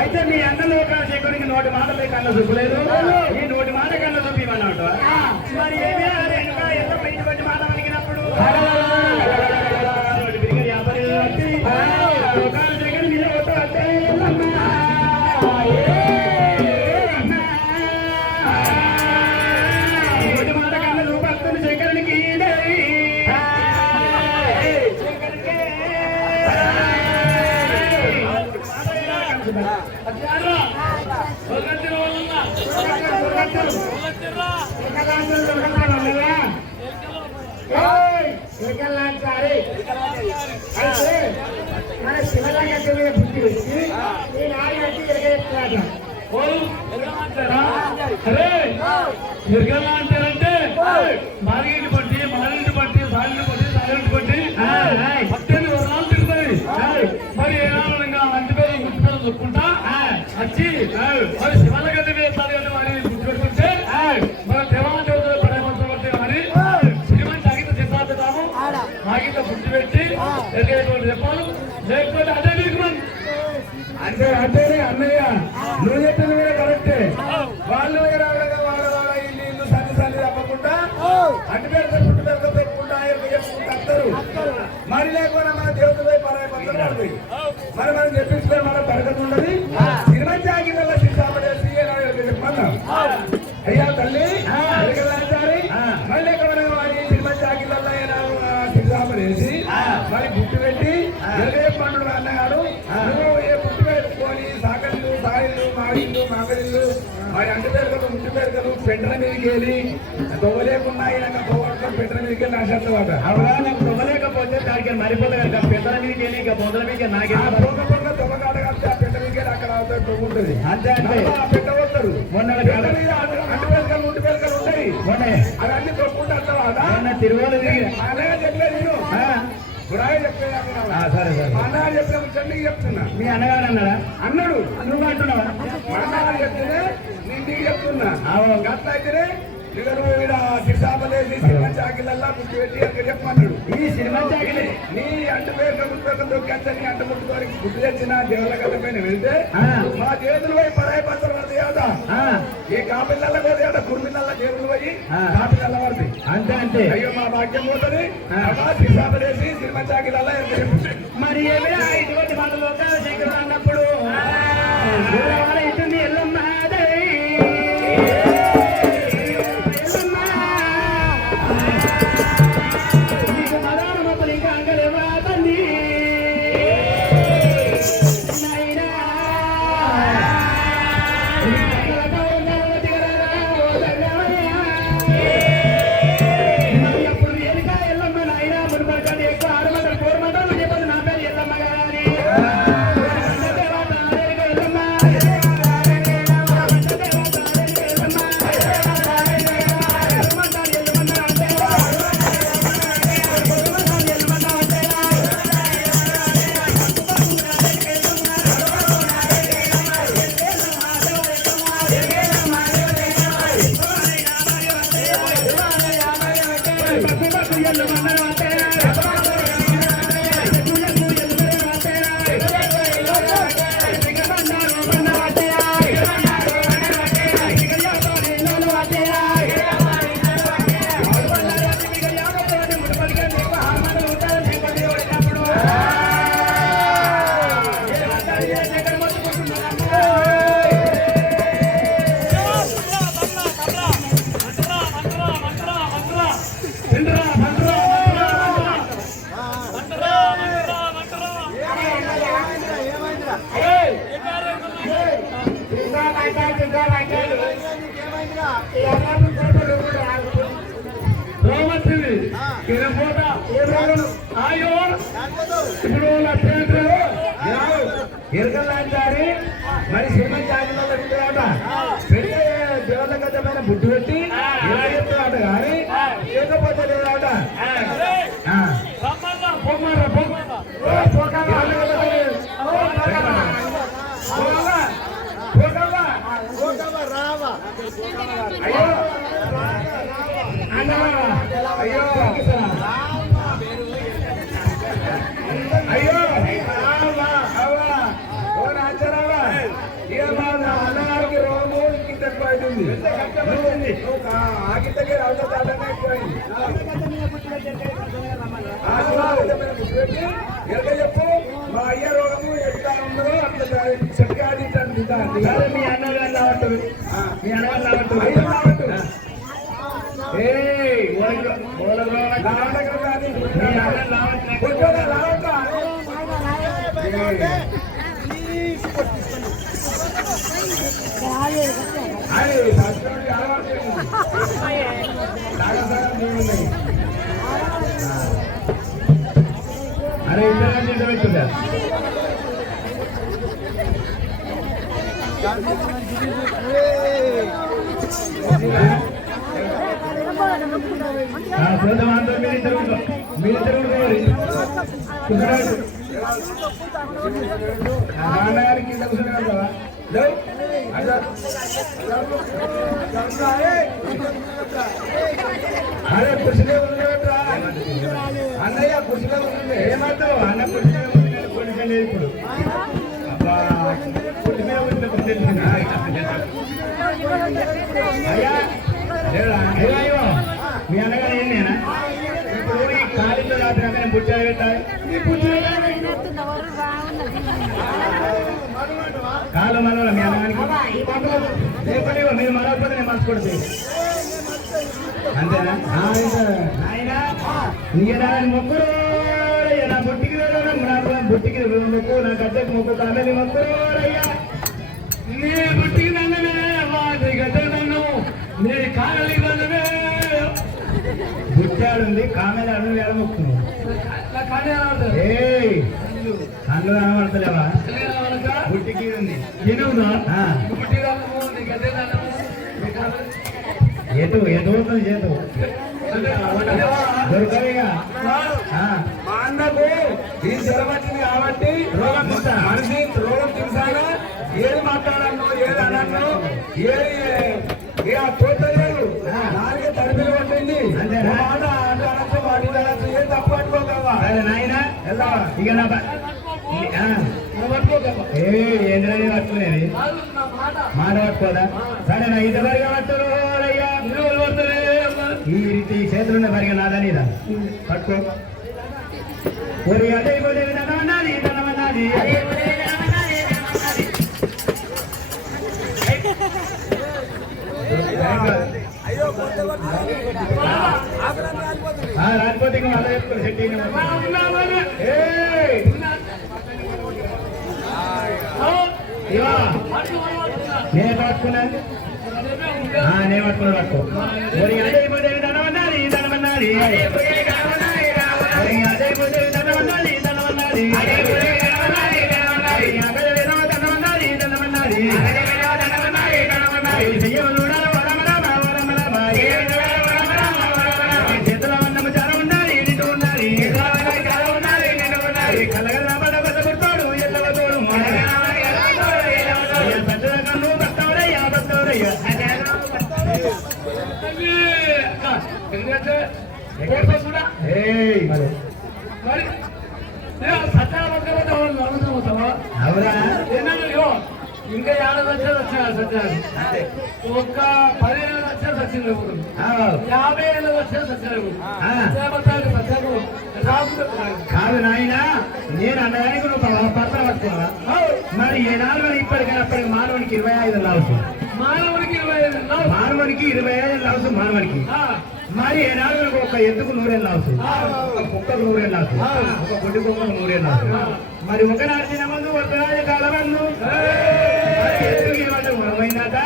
అయితే మీ అన్న లోకాల శేఖరునికి నోటి మాటలే కన్నా చూపలేదు, ఈ నోటి మాట కన్నా చూపిమన్నాడు. మరి ఏమే ఎంత బయట మాట అడిగినప్పుడు లోకాల శేఖరు మీద నోటి మాట కన్నా చూపడుతుంది శేఖరునికి. మన శివలింగ మీద బుద్ధి వచ్చి ఈ నాయనకి ఎరగేస్తున్నాడు. ఎరగల్లా అంటారంటే మారిగింటి బట్టి సాలింటి బట్టి సాలింటి బట్టి 18 వరాలు తిరుగుతాయి. మరి ఏనాలంగా అంటి పేరు గుర్తు పేరు చెప్పుకుంటా వచ్చి మరి శివలింగ మీద మరి గుర్తు పెట్టుకుంటే మన దేవాదేవతలు పడేపడుతుంది. మరి శ్రీమంతి ఆగిత సిద్ధాంతము ఆగిత బుద్ధి పెట్టి ఎరగేటువంటి చెప్పాలి, లేకపోతే అదే మీకు అంటే అంటేనే అన్నయ్య నువ్వు చెప్పింది కూడా కరెక్టే. వాళ్ళు వాళ్ళ ఇల్లు సన్ని తప్పకుండా అటు పెడతా పుట్టు పెడతా చెప్పుకుంటా చెప్పుకుంటూ వస్తారు. మరి లేకుండా మన దేవతపై పరాయి పక్కన పడుతుంది. మరి మనం చెప్పించుకొని మన బరకత ఉండదు. సినిమా జాగిల శిక్షాపడేసి చెప్పమన్నాం. అయ్యా తల్లి మళ్ళీ ఎక్కడ వాడి సినిమా జాగిలలో శిక్షాపడేసి మరి గుట్టు పెట్టి పండుగ అన్నగాడు పుట్టు పెట్టుకొని సాగళ్ళు సాయిళ్ళు మాడిళ్ళు మాగడిళ్ళు మరి అంటు పెరగలు ముట్టు పెరగలు పెంటల మీదకి వెళ్ళి తొవ్వలేకున్నా పెంటల మీదకి వెళ్ళి నాశనం వాట. అవునా, నాకు తొవ్వలేకపోతే దానికి మరిపోతే పెంటల మీదకి వెళ్ళి ఇంకా పొందల మీదకి నాకే తొవ్వకాట కలిసి ఆ పెంట మీదకి వెళ్ళి అక్కడ తొవ్వుంటుంది. అంతే అంటే పెంట పోతారు. మొన్న అంటు పెరగలు ముట్టు పెరగలు ఉంటాయి. అది అన్ని తొక్కుంటూ వస్తావా తిరుమల అలాగే చెప్పలేదు నేను సరే సరే అన్నగారు చెప్పిన చెప్తున్నా. మీ అన్నగారు అన్నాడా? అన్నాడు. నువ్వు అంటున్నావా? అన్నగారు చెప్తేనే నీకు చెప్తున్నా. గట్ల అయితేనే ఇక నువ్వు ఇక్కడ శిక్షాపలేసి సినిమా చాకిలల్లా గుర్తు పెట్టి అక్కడ చెప్పన్నాడు. ఈ సినిమా చాకిలి నీ అంటు పేరు దొక్కంత నీ అంటు ముట్టుకోని గుర్తు తెచ్చిన దేవుళ్ళ గత పైన వెళ్తే మా చేతులు పోయి పరాయి పత్రం పడతాయి కదా. ఈ కాపిల్లల్లో పోతే కుర్మిల్ల చేతులు పోయి కాపిల్ల పడతాయి. అంతే అంటే అయ్యో మా భాగ్యం పోతుంది. శిక్షాపలేసి సినిమా చాకిలల్లా మరి ఏమైనా ఇటువంటి మాటలు శంకరుడు అన్నప్పుడు ఇస్తుంది ఎల్లమ్మ ఇప్పుడు ఎరకల్లాంటారి మరి సినిమా జాగ్రత్త పెట్టుకున్నాట పెడితే దేవుళ్ళ గతమైన బుద్ధి పెట్టి చెప్తున్నాట కానీ లేకపోతే లేదాట అయ్యో అయ్యో దగ్గర అవసరం ఎక్కువైంది ఎక్కడ చెప్పు మా అయ్య రోగము ఎట్లా ఉందో అట్లా చెట్టుగా మీ అన్నగారు రావట్టు మీ అన్నగారు రావట్టు అరే ఇంటర్ పెట్టిందా నాన్నగారికి అరే కృషిలో ఉండేట్రా అన్నయ్య కృషిలో ఉంటుంది ఏమంటావు అన్న కృషిలో కొడుకు లేదు ఇప్పుడు అబ్బా కొడుకునే ఉంటుంది అయ్యా అయ్యో మీ అన్నగారు ఏం నేనా ఇప్పుడు ఈ కాలేజీలో రాత్రి నేను బుచ్చాలు పెట్టాలి కాలు మనవల మీ అన్నగారికి లేకపోతే మీరు మనకపోతే నేను మనసు కొడుతుంది అంతేనా ఆయన నీకు మొక్కురు నా బుట్టికి బుట్టికి మొక్కు నా గద్దెకి మొక్కు కాదని మొక్కురయ్యా నీ బుట్టికి దండమే నీ గద్దె దండం నీ కాగలి దండమే బుట్టాడుంది కామెలు అడుగు వేళ మొక్కుతున్నావు కళ్ళు కనబడతలేవా బుట్టికి ఉంది ఎటు ఎటు అవుతుంది చేతు దొరకవేగా మా అన్నకు ఈ జ్వరం వచ్చింది కాబట్టి రోగం మనిషి రోగం తెలుసాగా ఏది మాట్లాడాను ఏది అన్నాను ఏది తోచలేదు నాలుగే తడిపిలు పట్టింది మాట అనొచ్చు వాటి అనొచ్చు ఏది తప్పు పట్టుకోగలవా నాయన ఇక నా ఏంద్రని పట్టుకునేది మాట పట్టుకోదా సరే నా ఇది వరకు పట్టురు అయ్యా ఈ రీతి చేతులున్న పరిగ నాదనిదా పట్టుకో ఒరి అదే ధనమన్నది ధనమన్నది రాకపోతే ఇంకా అలా చెప్పుకో శెట్టి నేను పట్టుకున్నాను నేను పట్టుకున్నా పట్టుకో మరి అదే ధనమన్నది ధనమన్నది అదే ధనమన్నది ధనమన్నది చేతుల వన్నము చాలా ఉండాలి నిండు ఉండాలి కలగల కొడతాడు ఎల్లవ తోడు పెద్ద కన్ను బస్తవరయ్యా బస్తవరయ్యా ఇంకా 50 లక్షలు వచ్చినా సత్యాలు ఒక్క 15 లక్షలు సచ్చింది 50 లక్షలు సచ్చారు కాదు నాయన నేను అన్నదానికి నువ్వు పత్రం పట్టుకున్నావా మరి ఏ నాలుగు ఇప్పటికైనా అప్పటికి మానవునికి 25 లావుసు మానవునికి 25 లావుసు మానవునికి మరి ఏ నాలుగు ఒక ఎద్దుకు 100 లావుసు ఒక కుక్కకు 100 లావుసు ఒక గుడ్డి కుక్కకు 100 లావుసు మరి ఒకనాడు తిన ముందు ఒకనాడు కాలమందు మనమైనాక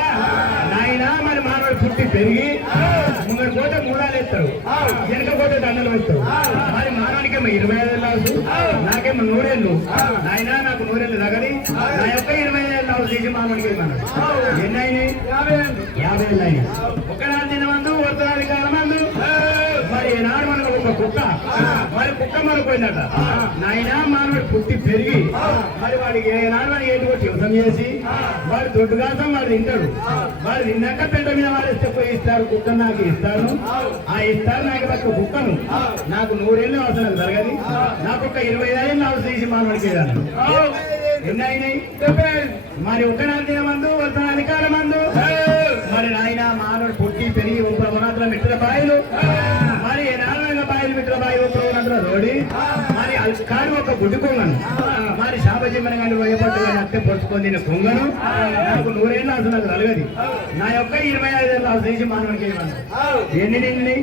నాయన మరి మానవుడు పుట్టి పెరిగి ముంగడి పోతే మూడాలు వేస్తారు వెనక పోతే దండలు వేస్తారు మరి మానవునికి 25 లావుసు నాకేమో 100 ఏళ్ళు నాయన నాకు 100 ఏళ్ళు తగలి నా యొక్క 25 లావుసు తీసి మానవునికి ఎన్ని అయినాయి 50 ఏళ్ళు అయినాయి ఒకనాడు తిన ముందు ఒకనాడు కాలమందు మరి ఏనాడు మనకు ఒక కుక్క మరి కుక్క మనపోయిందట నాయన మానవుడు పుట్టి పెరిగి మరి వాడికి ఏనాడు వాడికి ఏంటి కొట్టి యుద్ధం చేసి వాడు దొడ్డుగాసం వాడు తింటాడు వాడు తిన్నాక పెంట మీద వాడేస్తే పోయి ఇస్తారు కుక్క నాకు ఇస్తాను ఆ ఇస్తారు నాకు పక్క కుక్కను నాకు 100 ఏళ్ళు అవసరం జరగదు నాకు ఒక 25 ఏళ్ళు అవసరం తీసి మానవుడికి ఎన్ని అయినాయి మరి ఒకనాడు తినమందు ఒక అధికారం మందు మరి నాయన మానవుడు పుట్టి పెరిగి 30 వనాతుల మెట్టు బాయిలు మరి నాలుగు బాయిలు మిత్ర బాయి అందులో రోడి మరి కాడు ఒక గుడ్డుకున్నాను మరి శాపజీమని కానీ పోయేపట్టు కానీ అత్తే పొడుచుకొని నేను పొంగను నాకు 100 ఏళ్ళు అసలు నాకు కలగది నా యొక్క 25 ఏళ్ళు తీసి మానవునికి ఎన్ని నిండి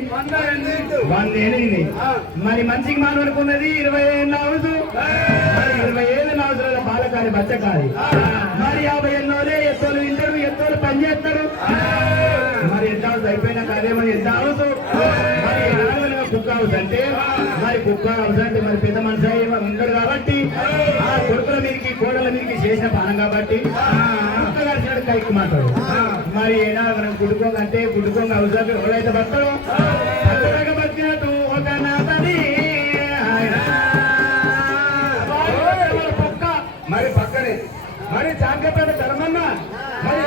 100 ఏళ్ళు మరి మంచికి మానవునికి ఉన్నది 20 ఏళ్ళు అవసరం మరి 20 ఏళ్ళు అవసరం బాలకారి బచ్చకారి మరి 50 ఏళ్ళోనే ఎత్తోలు తింటారు ఎత్తోలు పని చేస్తారు మరి ఎంత అయిపోయినాక అదేమని ఎంత అవసరం మరి కుక్క హౌస్ అంటే మరి కుక్క హౌస్ అంటే మరి పెద్ద మనిషి ఉండడు కాబట్టి ఆ కొడుకుల మీదకి కోడల మీదకి చేసిన పానం కాబట్టి కుక్క కలిసినట్టు కైకి మాట్లాడు మరి ఏనా మనం గుడ్డుకోంగంటే గుడ్డుకోంగ హౌస్ ఎవరైతే బతాడో బతికినట్టు ఒక నాతని పక్క మరి పక్కనే మరి చాంకపేట ధర్మన్న మరి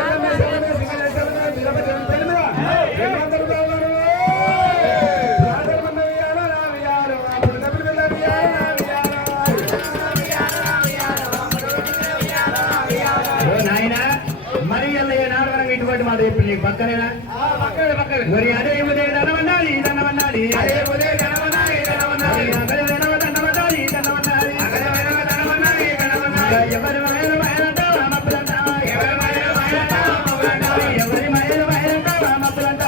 మాట చెప్పి నీకు పక్కనేనా మరి అదే ధనమన్నాలి ధనమన్నాలి ఎవరి మైలు మైలంటా మప్పులంటా ఎవరి మైలు మైలంటా మప్పులంటా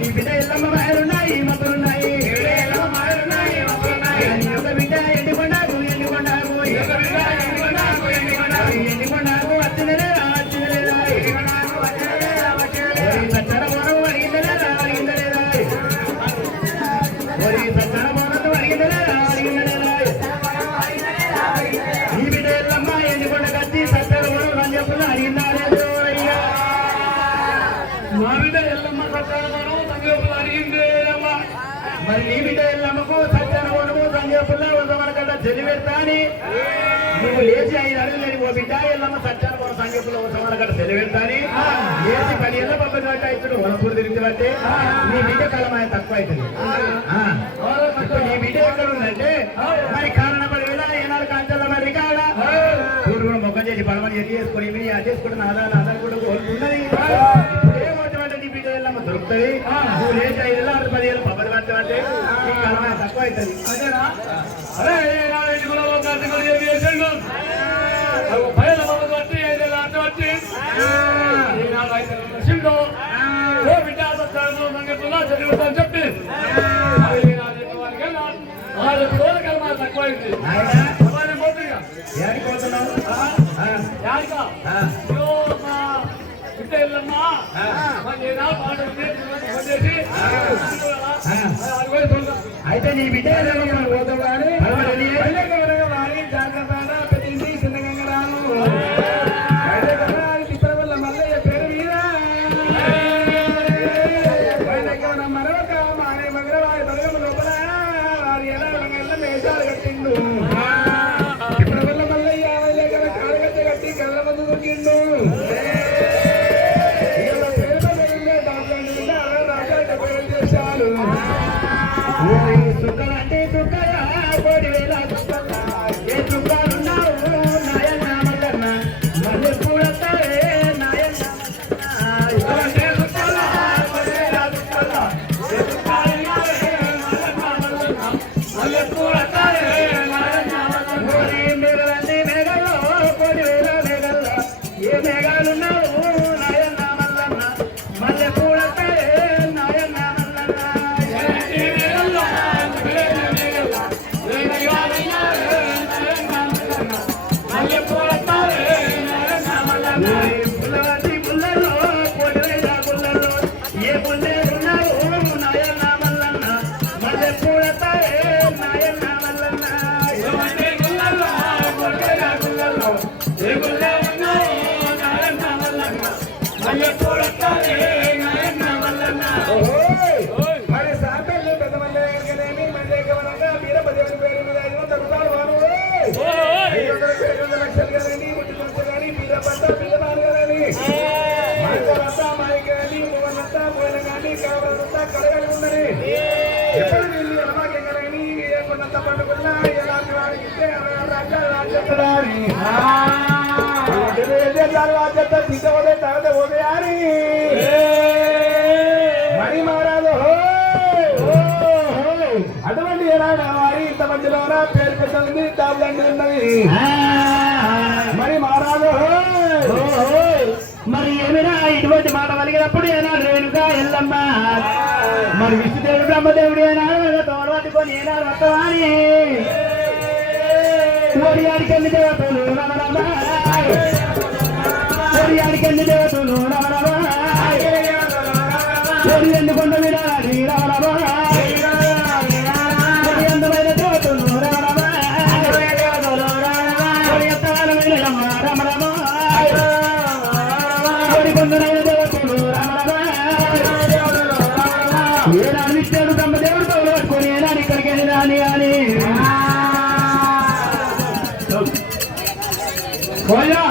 నీ బిడ్డ ఎల్లమ్మ మైలున్నాయి మప్పులున్నాయి ఒక బిడ్డ ఎండికొండాకు ఎండికొండాకు ఎండికొండాకు వచ్చిందలే మరి నీ బిడ్డ ఎల్లమ్మకు సత్యాన కొడుకు సంజయపుల్ల ఉదమనకట్ట చెల్లి పెడతాని నువ్వు లేచి 5 అడుగులు లేని ఓ బిడ్డ ఎల్లమ్మ సత్యాన కొడు సంజయపుల్ల ఉదమనకట్ట చెల్లి పెడతాని లేచి 10 ఏళ్ళ పబ్బది బట్టి అవుతాడు వనపూరు తిరిగి బట్టి నీ బిడ్డ కలమాయ తక్కువ అవుతుంది నీ బిడ్డ ఎక్కడ ఉందంటే మరి కారణపడి వేళ ఏనాడు కాంచాల మరి కాడ పూర్వ కూడా మొక్కం చేసి పడమని ఎది చేసుకొని ఇవి అది చేసుకుంటున్న ఆధారాలు కూడా కోరుకున్నది దొరుకుతుంది నువ్వు లేచి 5 ఏళ్ళు 10 ఏళ్ళు పబ్బది పడతావంటే నీ కలమాయ తక్కువ అవుతుంది అదేనా అరే చెప్పి తక్కువ అయితే నీ బిడ్డ పోతావు కానీ జాగ్రత్త పెట్టింది చిన్నగంగా రాను తిప్పల వల్ల మల్లయ్య పేరు మీద మరొక మానే మగరవాడి బలగం లోపల వారి ఎలా మేషాలు కట్టిండు తిప్పల వల్ల మల్లయ్య కాలగట్ట కట్టి కళ్ళ మందు దొరికిండు చుక్కలంటే చుక్కల కోడి వేల చుక్కల ఏ చుక్కలున్నావు నాయన్న మల్లన్న మళ్ళీ పూడతారే నాయన్న మళ్ళీ పూడతారే మేఘలంటే మేఘల్లో కోడి వేల మేఘల్లో ఏ మేఘాలున్నావు నాయన్న మల్లన్న మళ్ళీ పూడతారే నాయన్న మరి సాంతలు పెద్ద మల్లె కనుకనేమి మల్లె గమనంగా వీరభద్రుని పేరు మీద 500 లక్షలు కదండి ముట్టుకుంటే కానీ వీరభద్ర వీరబాలు కదండి మనకంతా మాయ కానీ భువనంతా పోయిన కానీ కావాలంతా కలగలి ఉందని ఎప్పుడు వీళ్ళు ఎలాగే కానీ కొన్నంత పండుకున్నా ఎలాంటి వాడికి ఇస్తే రాజ్యం రాజ్యత తీసుకోలే తర్వాత ఉదయాన్ని దండి ఉన్నది మరి మహారాజు మరి ఏమైనా ఇటువంటి మాట పలికినప్పుడు ఏనాడు రేణుగా ఎల్లమ్మ మరి విష్ణుదేవుడు బ్రహ్మదేవుడు ఏనాడు తోడబట్టుకొని ఏనాడు వస్తామని ఓడియాడికెళ్ళి దేవతలు రమరమ ఓడియాడికెళ్ళి దేవతలు రమరమ ఓడి ఎందుకొండ విడాలి రమరమ ఓడి అందమైన దేవతలు రమరమ ఓడి ఎత్తగాలమైన రమరమ ఓడి కొందరైన దేవతలు రమరమ ఏనాడు విష్ణుడు బ్రహ్మదేవుడు తోడబట్టుకొని ఏనాడు ఇక్కడికి వెళ్ళి రాని అని పోయా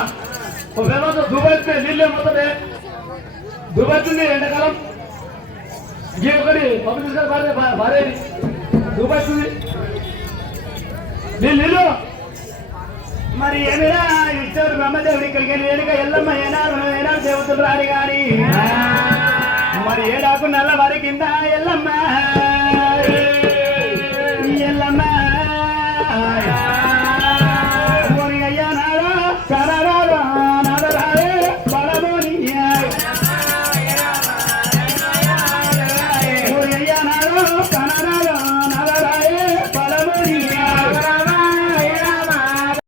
దుబాయ్ నీళ్ళే మొత్తమే దుబాయ్ ఎండాకాలం ఈ ఒకటి పంపించారు భార్య దుబాయ్ నీళ్ళు మరి ఏమైనా ఇచ్చారు బ్రహ్మదేవుడు ఇక్కడికి వెళ్ళి ఎల్లమ్మ ఏనాడు దేవతలు రాని గాని మరి ఏడాకు నల్ల వారి కింద ఎల్లమ్మ